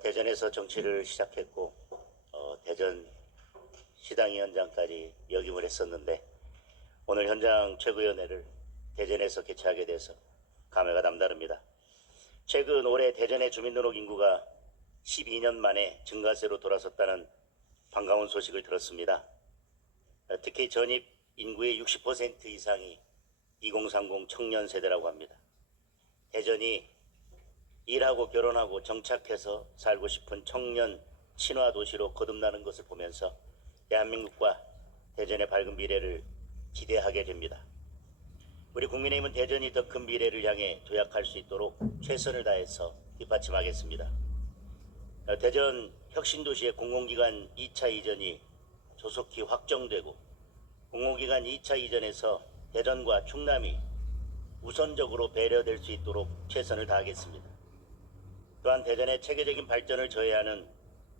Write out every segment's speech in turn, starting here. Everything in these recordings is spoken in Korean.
대전에서 정치를 시작했고 대전 시당위원장까지 역임을 했었는데 오늘 현장 최고위원회를 대전에서 개최하게 돼서 감회가 남다릅니다. 최근 올해 대전의 주민등록 인구가 12년 만에 증가세로 돌아섰다는 반가운 소식을 들었습니다. 특히 전입 인구의 60% 이상이 2030 청년 세대라고 합니다. 대전이 일하고 결혼하고 정착해서 살고 싶은 청년 친화 도시로 거듭나는 것을 보면서 대한민국과 대전의 밝은 미래를 기대하게 됩니다. 우리 국민의힘은 대전이 더 큰 미래를 향해 도약할 수 있도록 최선을 다해서 뒷받침하겠습니다. 대전 혁신도시의 공공기관 2차 이전이 조속히 확정되고 공공기관 2차 이전에서 대전과 충남이 우선적으로 배려될 수 있도록 최선을 다하겠습니다. 또한 대전의 체계적인 발전을 저해하는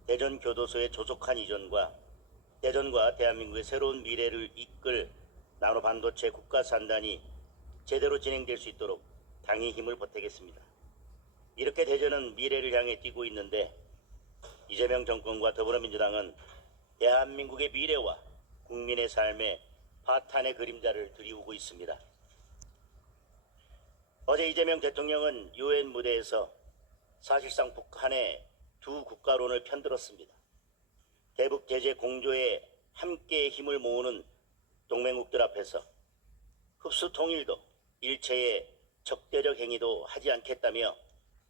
대전교도소의 조속한 이전과 대전과 대한민국의 새로운 미래를 이끌 나노반도체 국가산단이 제대로 진행될 수 있도록 당이 힘을 보태겠습니다. 이렇게 대전은 미래를 향해 뛰고 있는데 이재명 정권과 더불어민주당은 대한민국의 미래와 국민의 삶에 파탄의 그림자를 드리우고 있습니다. 어제 이재명 대통령은 유엔 무대에서 사실상 북한의 두 국가론을 편들었습니다. 대북 제재 공조에 함께 힘을 모으는 동맹국들 앞에서 흡수 통일도 일체의 적대적 행위도 하지 않겠다며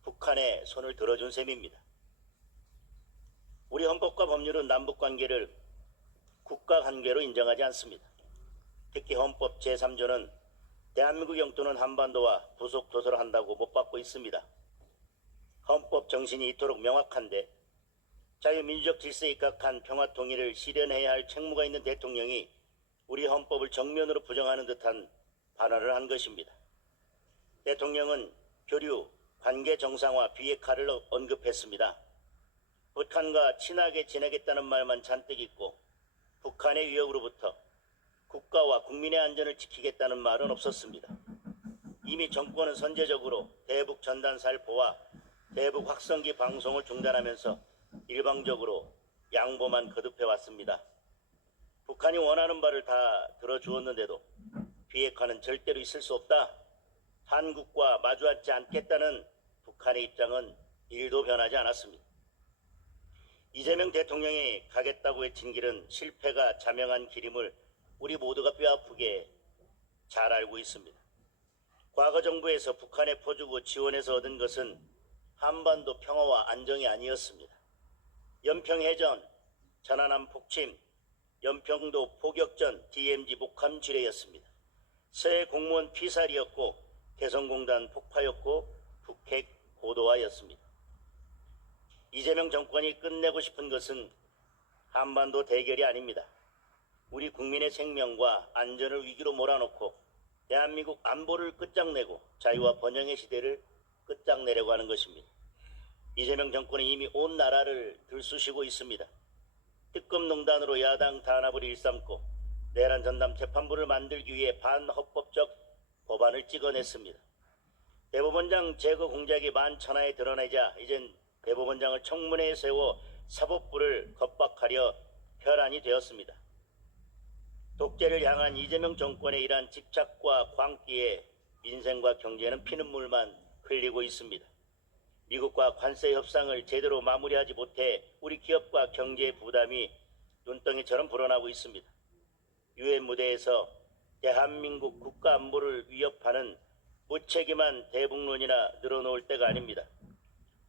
북한의 손을 들어준 셈입니다. 우리 헌법과 법률은 남북관계를 국가관계로 인정하지 않습니다. 특히 헌법 제3조는 대한민국 영토는 한반도와 부속 도서를 한다고 못 받고 있습니다. 헌법 정신이 이토록 명확한데 자유민주적 질서에 입각한 평화통일을 실현해야 할 책무가 있는 대통령이 우리 헌법을 정면으로 부정하는 듯한 발언을 한 것입니다. 대통령은 교류, 관계 정상화, 비핵화를 언급했습니다. 북한과 친하게 지내겠다는 말만 잔뜩 있고 북한의 위협으로부터 국가와 국민의 안전을 지키겠다는 말은 없었습니다. 이미 정권은 선제적으로 대북 전단 살포와 대북 확성기 방송을 중단하면서 일방적으로 양보만 거듭해 왔습니다. 북한이 원하는 바를 다 들어주었는데도 비핵화는 절대로 있을 수 없다. 한국과 마주하지 않겠다는 북한의 입장은 1도 변하지 않았습니다. 이재명 대통령이 가겠다고 외친 길은 실패가 자명한 길임을 우리 모두가 뼈아프게 잘 알고 있습니다. 과거 정부에서 북한에 퍼주고 지원해서 얻은 것은 한반도 평화와 안정이 아니었습니다. 연평해전, 전하남 폭침, 연평도 포격전, DMZ 목함 지뢰였습니다. 서해 공무원 피살이었고 개성공단 폭파였고 북핵 고도화였습니다. 이재명 정권이 끝내고 싶은 것은 한반도 대결이 아닙니다. 우리 국민의 생명과 안전을 위기로 몰아넣고 대한민국 안보를 끝장내고 자유와 번영의 시대를 끝장내려고 하는 것입니다. 이재명 정권이 이미 온 나라를 들쑤시고 있습니다. 특검농단으로 야당 단합을 일삼고 내란 전담 재판부를 만들기 위해 반헌법적 법안을 찍어냈습니다. 대법원장 제거 공작이 만천하에 드러나자 이젠 대법원장을 청문회에 세워 사법부를 겁박하려 혈안이 되었습니다. 독재를 향한 이재명 정권의 이러한 집착과 광기에 민생과 경제는 피눈물만 흘리고 있습니다. 미국과 관세 협상을 제대로 마무리하지 못해 우리 기업과 경제의 부담이 눈덩이처럼 불어나고 있습니다. 유엔 무대에서 대한민국 국가 안보를 위협하는 무책임한 대북론이나 늘어놓을 때가 아닙니다.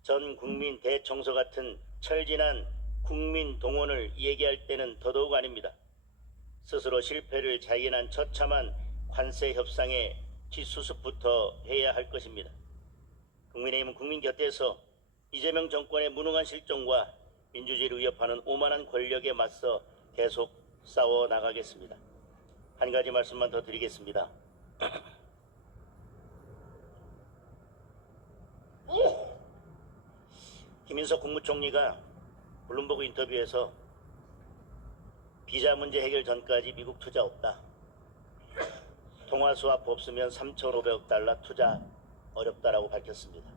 전 국민 대청소 같은 철진한 국민 동원을 얘기할 때는 더더욱 아닙니다. 스스로 실패를 자인한 처참한 관세 협상의 뒷수습부터 해야 할 것입니다. 국민의힘은 국민 곁에서 이재명 정권의 무능한 실정과 민주주의를 위협하는 오만한 권력에 맞서 계속 싸워 나가겠습니다. 한 가지 말씀만 더 드리겠습니다. 김인석 국무총리가 블룸버그 인터뷰에서 비자 문제 해결 전까지 미국 투자 없다. 통화 수합 없으면 3,500억 달러 투자 어렵다라고 밝혔습니다.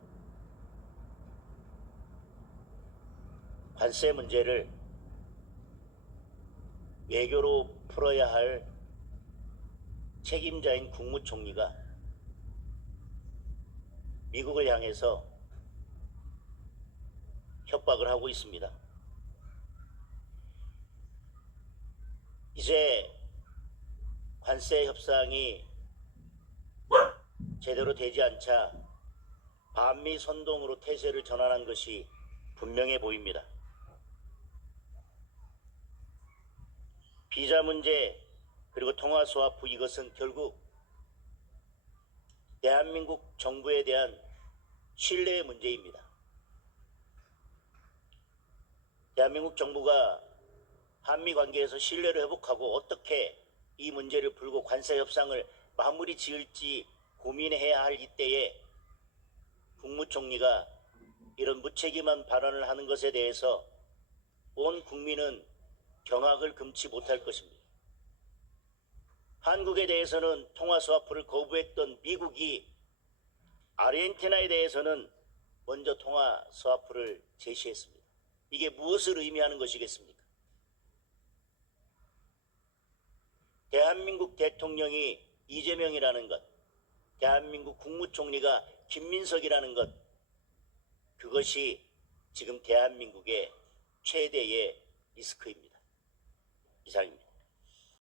관세 문제를 외교로 풀어야 할 책임자인 국무총리가 미국을 향해서 협박을 하고 있습니다. 이제 관세 협상이 제대로 되지 않자 반미 선동으로 태세를 전환한 것이 분명해 보입니다. 비자 문제 그리고 통화 스와프, 이것은 결국 대한민국 정부에 대한 신뢰의 문제입니다. 대한민국 정부가 한미 관계에서 신뢰를 회복하고 어떻게 이 문제를 풀고 관세 협상을 마무리 지을지 고민해야 할 이때에 국무총리가 이런 무책임한 발언을 하는 것에 대해서 온 국민은 경악을 금치 못할 것입니다. 한국에 대해서는 통화 스와프를 거부했던 미국이 아르헨티나에 대해서는 먼저 통화 스와프를 제시했습니다. 이게 무엇을 의미하는 것이겠습니까? 대한민국 대통령이 이재명이라는 것, 대한민국 국무총리가 김민석이라는 것, 그것이 지금 대한민국의 최대의 리스크입니다. 이상입니다.